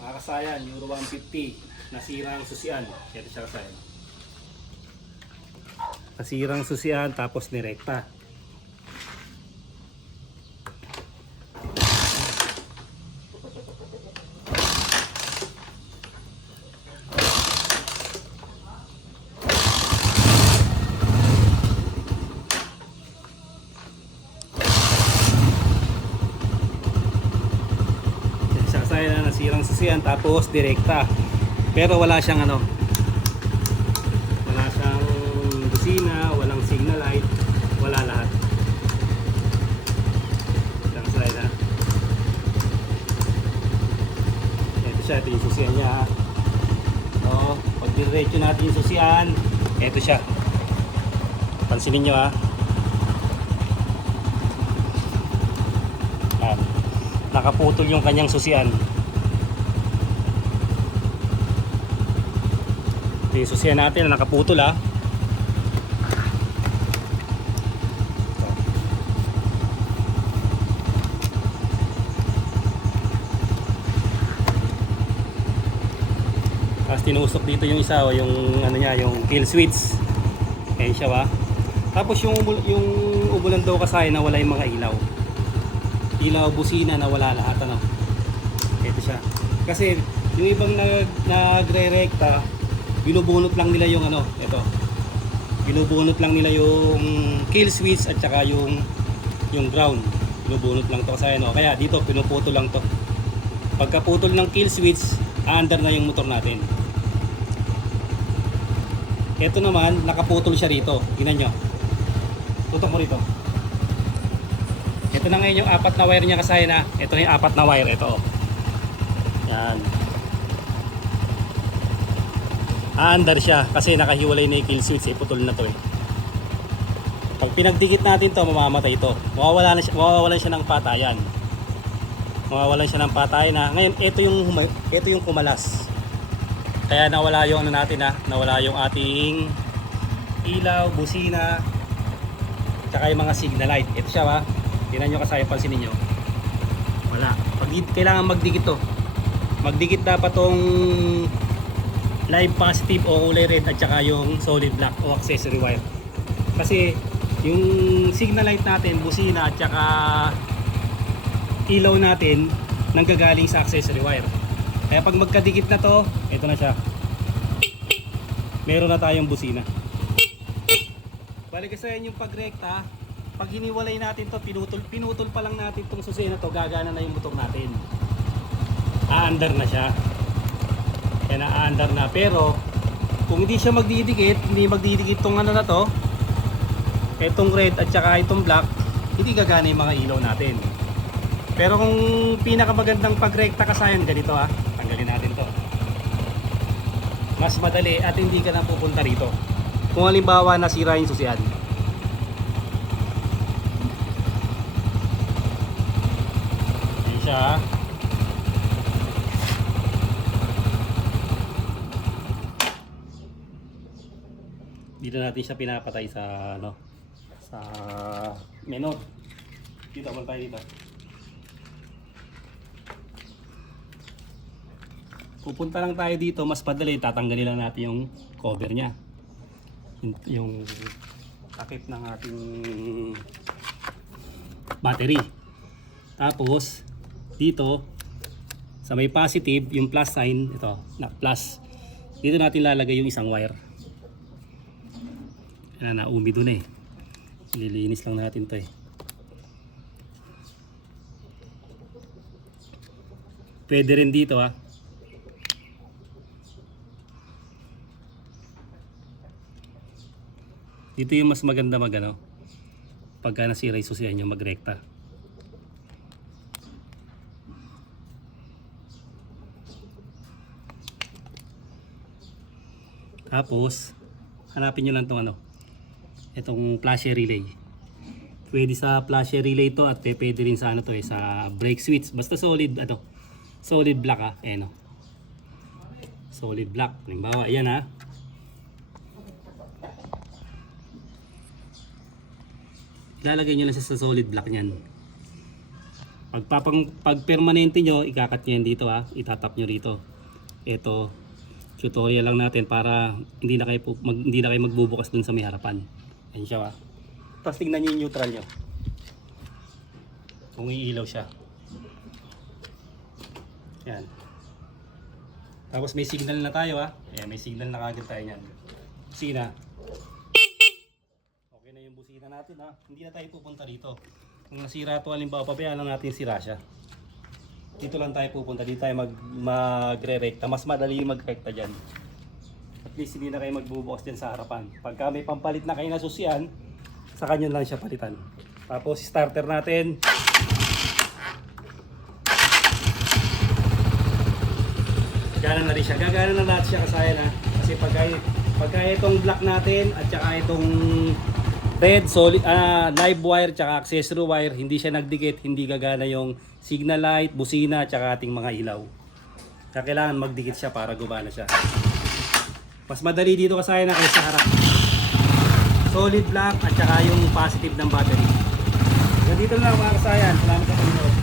Mga kasayan, Euro 150, nasirang susian. Ito siya kasayan. Nasirang susian tapos nirekta. Na nasirang susian tapos direkta, pero wala siyang wala siyang busina, walang signal light, wala lahat. Lang side ito yung susian niya. So pag diretso natin yung susian, ito siya, pansinin nyo nakaputol yung kanyang susian. Ito yung susian natin na nakaputol Tapos tinusok dito yung isa yung niya, yung kill switch. Ayan siya Tapos yung ubulan daw kasi na wala yung mga ilaw, busina na wala lahat ito siya. Kasi yung ibang nagre-rekta, binubunot lang nila yung ito. Binubunot lang nila yung kill switch at saka yung ground. Binubunot lang to kasi kaya dito pinuputol lang to. Pagkaputol ng kill switch, aandar na yung motor natin. Ito naman, nakaputol siya rito. Tingnan nyo. Tutok mo rito. Ito na ngayon yung apat na wire niya kasi ito na yung apat na wire. Ito yan. Aandar siya kasi nakahiwalay na yung kill switch. Putol na to Pag pinagdikit natin to, mamamatay ito. Mawawalan siya ng patayan. Mawawalan siya ng patayan Ngayon, ito yung kumalas. Kaya nawala yung natin nawala yung ating ilaw, busina, tsaka yung mga signal light. Ito siya Tingnan nyo kasi, pansinin nyo. Wala. Kailangan magdikit to. Magdikit dapat tong live positive o kulay red at saka yung solid black o accessory wire. Kasi yung signal light natin, busina at saka ilaw natin nanggagaling sa accessory wire. Kaya pag magkadikit na to, ito na siya. Meron na tayong busina. Balik kasi yung pagrekta, pag hiniwalay natin to, pinutol pa lang natin itong susi na to, gagana na yung motor natin. Aandar na siya. Kaya na-aandar na. Pero kung hindi siya hindi magdidikit itong na to, itong red at saka itong black, hindi gagana yung mga ilaw natin. Pero kung pinakamagandang pagrekta kasayan, ganito tanggalin natin to. Mas madali at hindi ka na pupunta rito. Kung halimbawa nasira yung susian. Dito natin siya pinapatay sa sa menor. Dito mo tayo dito. Pupunta lang tayo dito, mas padali, tatanggalin lang natin yung cover niya. Yung takip ng ating battery. Tapos dito sa may positive, yung plus sign, ito na plus, dito natin lalagay yung isang wire. Naumi dun nililinis lang natin to Pwede rin dito dito yung mas maganda pagka nasira yung susian nyo, magrekta. Tapos hanapin nyo lang tong itong flasher relay. Pwede sa flasher relay to at pwede rin sa sa brake switch. Basta solid solid black solid black. Halimbawa ayan Lalagay nyo lang sa solid black niyan. Pag permanente nyo, ikakat nyo yan dito ha. Itatap nyo rito. Ito, tutorial lang natin para hindi na kayo, hindi na kayo magbubukas dun sa may harapan. Ayan siya ha. Tapos tingnan nyo yung neutral nyo. Kung iilaw siya. Yan. Tapos may signal na tayo ha. Ayan, may signal na kagad tayo yan. Busina. Okay na yung busina natin ha. Hindi na tayo pupunta dito. Kung nasira ito, halimbawa, pabayaan lang natin sira siya. Dito lang tayo pupunta, dito tayo magre-recta. Mas madali mag-recta dyan. At least hindi na kayo magbubukas dyan sa harapan. Pagka may pampalit na kayo na susian, sa kanyo lang siya palitan. Tapos starter natin. Gagana na rin siya. Gagana na lahat siya kasaya na. Kasi pagka itong black natin at saka itong red, solid, live wire, tsaka accessory wire, hindi siya nagdikit, hindi gagana yung signal light, busina, tsaka ating mga ilaw. Kaya kailangan magdikit siya para gumana siya. Mas madali dito kasaya na kaysa harap. Solid black at saka yung positive ng battery. Ganito lang mga kasayan. Salamat sa panonood.